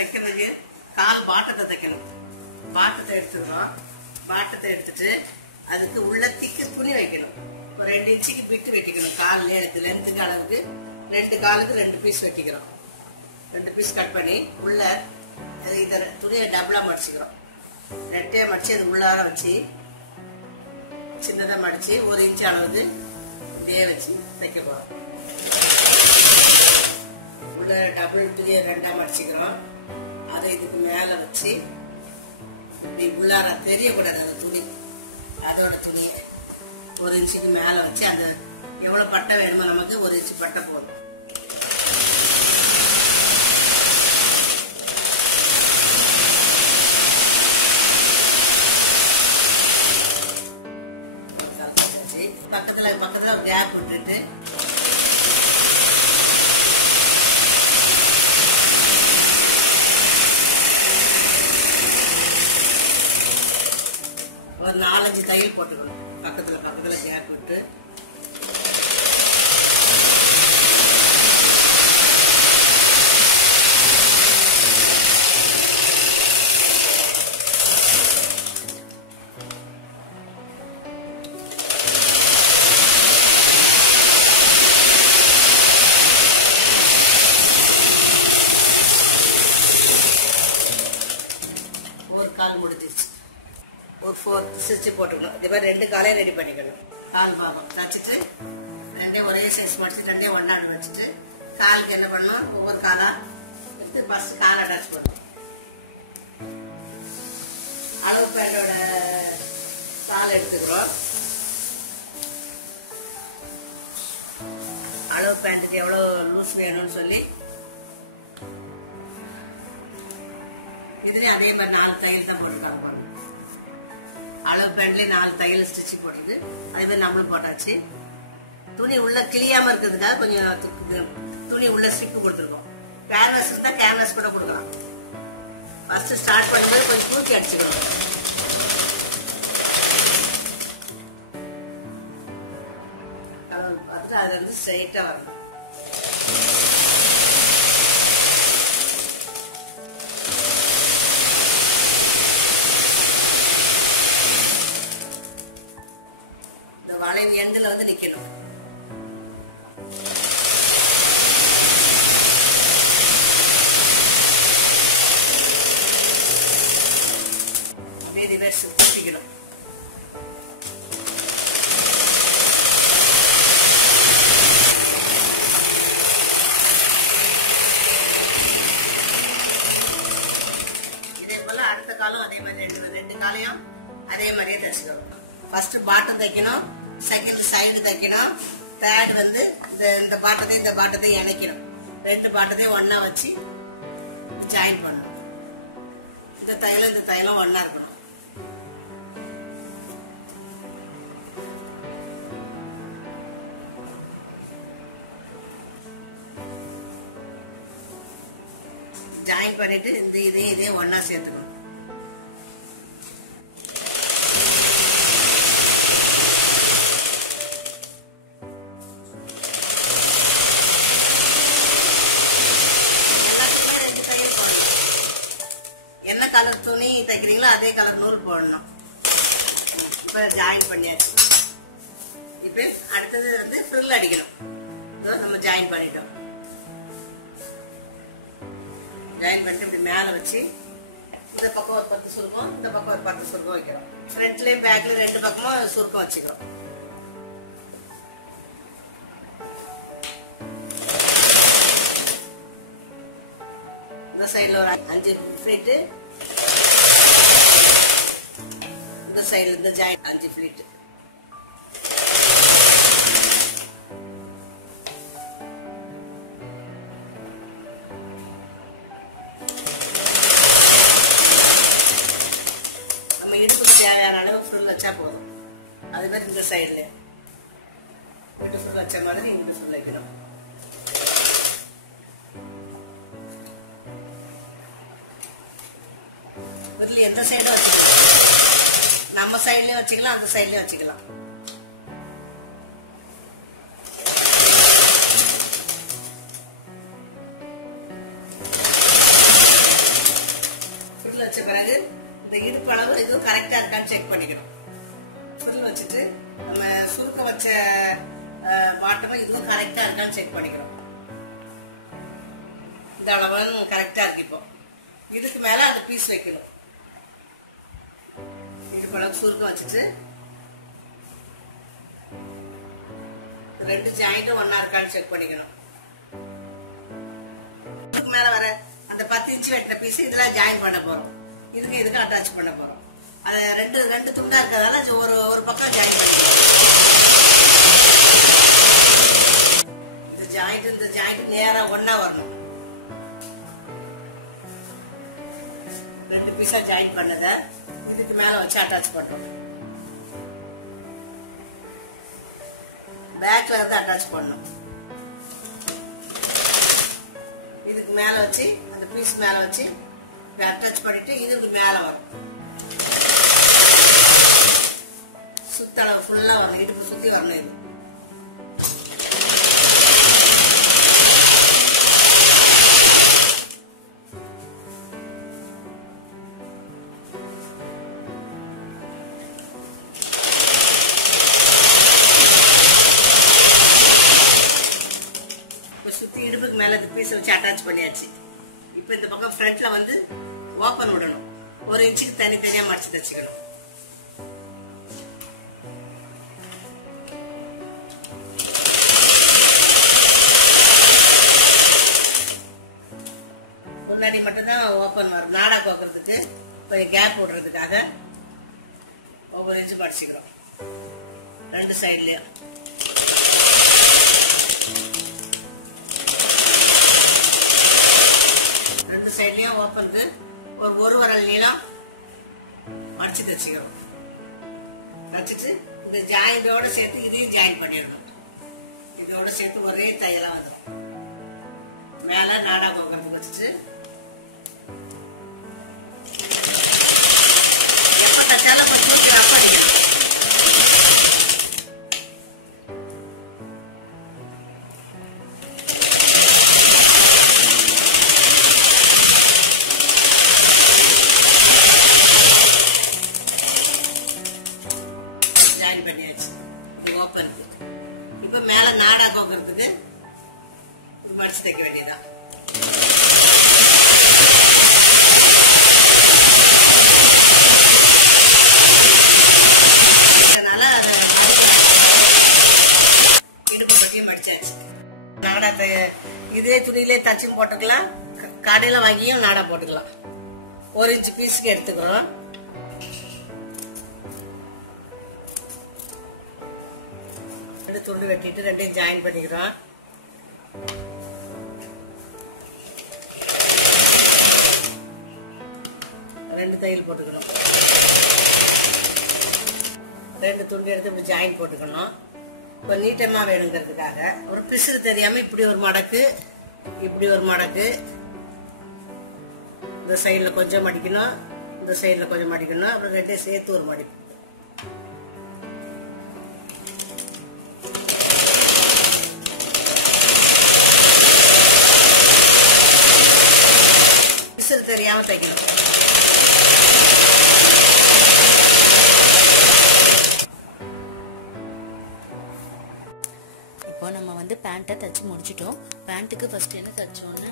தைக்கிறதுக்கு கால் பாட்டத்தை தைக்கணும். பாட்டத்தை எடுத்துக்கிறோம். பாட்டத்தை எடுத்துட்டு அதுக்கு உள்ள திக்கு துணி வைக்கணும். 2 இன்ச்சுக்கு பிட்டு வெட்டிக்கணும். கால் லென்த்துக்கு அளவுக்கு 2 காலுக்கு 2 பீஸ் வெட்டிக்கிறோம். 2 பீஸ் கட் பண்ணி உள்ள இதை துணியை டபுளா மடிச்சுக்கிறோம். 2 மடிச்சு அது உள்ளார வச்சு சின்னதா மடிச்சு 1 இன்ச்சு அளவுக்கு இதே வச்சு தைக்க போறோம். உள்ள டபுள் துணியை 2ஆ மடிச்சுக்கிறோம். அதை இதுக்கு மேல வச்சு இப்படி உள்ளார தெரியக்கூடாது அந்த துணி, அதோட துணியை 1 இன்ச்சுக்கு மேல வச்சு அது எவ்வளவு பட்டை வேணுமோ நமக்கு 1 இன்ச்சு பட்டை போதும். பக்கத்துல கேப் விட்டுட்டு ஒரு 4-5 தையல் போட்டுக்கணும். பக்கத்துல கேப் விட்டு முடிஞ்சிருச்சு. ஒரு 4th ஸ்டிச் போட்டுக்கணும். இதே மாதிரி 2 காலையும் ரெடி பண்ணிக்கணும். கால் பாகம் தச்சுட்டு 2 ஒரே சைஸ் மடிச்சு 2 ஒண்ணா வச்சுட்டு காலுக்கு என்ன பண்ணணும், ஒவ்வொரு காலா எடுத்து ஃபர்ஸ்ட் கால் அட்டாச் பண்ணணும். அளவு பேண்டோட கால் எடுத்துக்கிறோம். அளவு பேண்ட்டுக்கு எவ்வளவு லூஸ் வேணும்னு சொல்லி இதுலயும் அதே மாதிரி 4 தையல் தான் போட்டுக்காங்க. அளவு பேண்ட்லயே 4 தையல் ஸ்டிச் போட்டுது. அதே மாதிரி நம்மளும் போட்டாச்சு. துணி உள்ள கிளியாம இருக்கிறதுக்காக கொஞ்சம் துணி உள்ள ஸ்டிக் கொடுத்துருக்கோம். கேன்வாஸ் இருந்தா கேன்வாஸ் கூட கொடுக்கலாம். ஃபர்ஸ்ட் ஸ்டார்ட் பண்ணும்போது கொஞ்சம் தூக்கி அடிச்சுக்கணும். அது வந்து ஸ்ட்ரைட்டா வரணும். வளைவு எண்டுல வந்து நிக்கணும். ரிவர்ஸ் திருப்பிக்கணும். இதே போல அடுத்த காலம் அதே மாதிரி 2 காலையும் அதே மாதிரியே தைச்சுக்கணும். ஃபர்ஸ்ட் பாட்டம் தைக்கணும், செகண்ட் சைடு தைக்கணும், தேர்ட் வந்து இந்த பாட்டத்தை இணைக்கணும். 2 பாட்டத்தையும் ஒன்னா வச்சு ஜாயின் பண்ணணும். இந்த தையலும் ஒன்னா இருக்கணும். ஜாயின் பண்ணிட்டு இதே ஒன்னா சேர்த்துக்கணும். என்ன கலர் துணி தைக்கிறீங்களோ அதே கலர் நூல் போடணும். இப்ப ஜாயின் பண்ணியாச்சு. இப்ப அடுத்தது வந்து ஃப்ரில் அடிக்கணும். நம்ம ஜாயின் பண்ணிட்டோம். ஜாயின் பண்ணிட்டு இப்படி மேல வச்சு இந்த பக்கம் ஒரு 10 சுருக்கம், இந்த பக்கம் ஒரு 10 சுருக்கம் வைக்கிறோம். ஃப்ரண்ட்லயும் பேக்ல 2 பக்கமும் சுருக்கம் வச்சுக்கிறோம். இந்த சைடுல ஒரு 5 ஃபிளிட், இந்த சைடுல இந்த ஜாயின் 5 ஃபிளிட். நம்ம இடுப்புக்கு தேவையான அளவு ஃபுல் வச்சா போதும். அது மாதிரி இந்த சைடுல இடுப்பு ஃபுல் வச்ச மாதிரி இடுப்பு ஃபுல் வைக்கணும். எந்த சைடும் வச்சுக்கலாம். நம்ம சைட்லயும் வச்சுக்கலாம், அந்த சைட்லயும் வச்சுக்கலாம். வச்ச பிறகு இந்த இடுப்பு அளவு இதுவும் கரெக்டா இருக்கான்னு செக் பண்ணிக்கணும். ஃபில் வச்சுட்டு நம்ம சுருக்க வச்ச பாட்டமும் இதுவும் கரெக்டா இருக்கான்னு செக் பண்ணிக்கணும். இந்த அளவு கரெக்டா இருக்கு. இப்போ இதுக்கு மேல அந்த பீஸ் வைக்கணும். இடுப்பு அளவு சுருக்க வச்சுட்டு ரெண்டு ஜாயிண்ட்டும் ஒன்னா இருக்கான்னு செக் பண்ணிக்கணும். இதுக்கு மேல வர அந்த 10 இன்ச் வெட்டின பீஸ் இதுல ஜாயின் பண்ண போறோம். இதுக்கு அட்டாச் பண்ண போறோம். அத ரெண்டு துண்டா இருக்கிறதால ஒரு பக்கம் ஜாயின் பண்ணிக்கணும். இந்த ஜாயிண்ட் நேரா ஒன்னா வரணும். ரெண்டு பீஸா ஜாயின் பண்ணத இதுக்கு மேல வச்சு அட்டாச் பண்றோம். பேக்ல இருந்து அட்டாச் பண்ணணும். இதுக்கு மேல வச்சு அந்த பீஸ் மேல வச்சு அட்டாச் பண்ணிட்டு இதுக்கு மேல வரும். சுத்தளவு ஃபுல்லா வரணும். இடுப்பு சுத்தி வரணும். இது சுத்தி இடுப்புக்கு மேல பீஸ் வச்சு அட்டாச் பண்ணியாச்சு. இப்ப இந்த பக்கம் ஃப்ரண்ட்ல வந்து ஓபன் விடணும். 1 இன்ச்சுக்கு தனித்தனியா மடிச்சு தச்சுக்கணும். முன்னாடி மட்டும்தான் ஓபன் வரும். நாடா கோக்குறதுக்கு கொஞ்சம் கேப் விடுறதுக்காக 1 இன்ச்சு மடிச்சுக்கிறோம். ரெண்டு சைட்லயும் ஓப்பனுக்கு ஒரு வரல் நீளம் மடிச்சு தச்சுக்கிறோம். தச்சுட்டு இந்த ஜாயிண்டோட சேர்த்து இதையும் ஜாயின் பண்ணிடணும். இதோட சேர்த்து ஒரே தையலா வந்துடும். மேல நாடா கோக்குறதுக்கு வச்சுட்டு எப்ப தச்சாலும் தூக்கி ரஃப் பண்ணிக்கணும். இப்ப மேல நாடா கோக்குறதுக்கு மடிச்சு தைக்க வேண்டியதான். அதனால இடுப்பு பட்டியும் மடிச்சாச்சு. நாடா இதே துணியிலே தச்சும் போட்டுக்கலாம். கடையில வாங்கியும் நாடா போட்டுக்கலாம். 1 இன்ச் பீஸ்க்கு எடுத்துக்கிறோம். துண்டு வெட்டிட்டு ரெண்டையும் ஜாயின் பண்ணிக்கிறோம். ரெண்டு தையல் போட்டுக்கணும். ரெண்டு துண்டு எடுத்து இப்படி ஜாயின் போட்டுக்கணும். இப்போ நீட்டமா வேணுங்கிறதுக்காக ஒரு பிசுறு தெரியாம இப்படி ஒரு மடக்கு, இப்படி ஒரு மடக்கு, இந்த சைட்ல கொஞ்சம் மடிக்கணும், இந்த சைட்ல கொஞ்சம் மடிக்கணும். அப்புறம் ரெண்டையும் சேர்த்து ஒரு மடிப்பு. தெரியாம தைக்கணும். இப்போ நம்ம வந்து பேண்ட்டை தச்சு முடிச்சிட்டோம். பேண்ட்டுக்கு ஃபர்ஸ்ட் என்ன தச்சோன்னு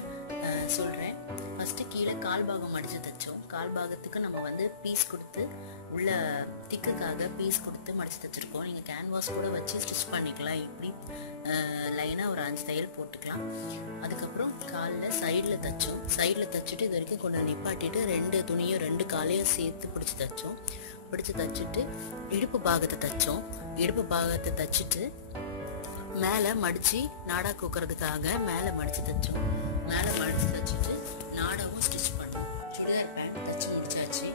சொல்றேன். ஃபர்ஸ்ட் கீழே கால் பாகம் மடிச்சு தைச்சோம். கால் பாகத்துக்கு நம்ம வந்து பீஸ் கொடுத்து உள்ள திக்குக்காக பீஸ் கொடுத்து மடிச்சு தைச்சிருக்கோம். நீங்க கேன்வாஸ் கூட வச்சு ஸ்டிச் பண்ணிக்கலாம். இப்படி லைனா ஒரு 5 தையல் போட்டுக்கலாம். அதுக்கப்புறம் காலில் சைடில் தைச்சோம். சைடில் தைச்சிட்டு இது வரைக்கும் கொண்டு நிப்பாட்டிட்டு 2 துணியும் 2 காலையும் சேர்த்து பிடிச்சி தைச்சோம். பிடிச்சி தைச்சிட்டு இடுப்பு பாகத்தை தைச்சோம். இடுப்பு பாகத்தை தைச்சிட்டு மேலே மடிச்சு நாடா கோக்குறதுக்காக மேலே மடிச்சு தைச்சோம். மேலே மடிச்சு தைச்சிட்டு நாடாவும் ஸ்டிச் பண்ணோம். சுடிதார் பேண்ட் தைச்சு முடிச்சாச்சு.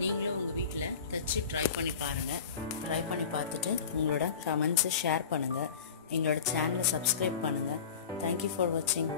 நீங்களும் உங்கள் வீட்டில் தைச்சு ட்ரை பண்ணி பாருங்கள். ட்ரை பண்ணி பார்த்துட்டு உங்களோட கமெண்ட்ஸை ஷேர் பண்ணுங்கள். எங்களோட சேனலை சப்ஸ்கிரைப் பண்ணுங்கள். தேங்க்யூ ஃபார் வாட்சிங்.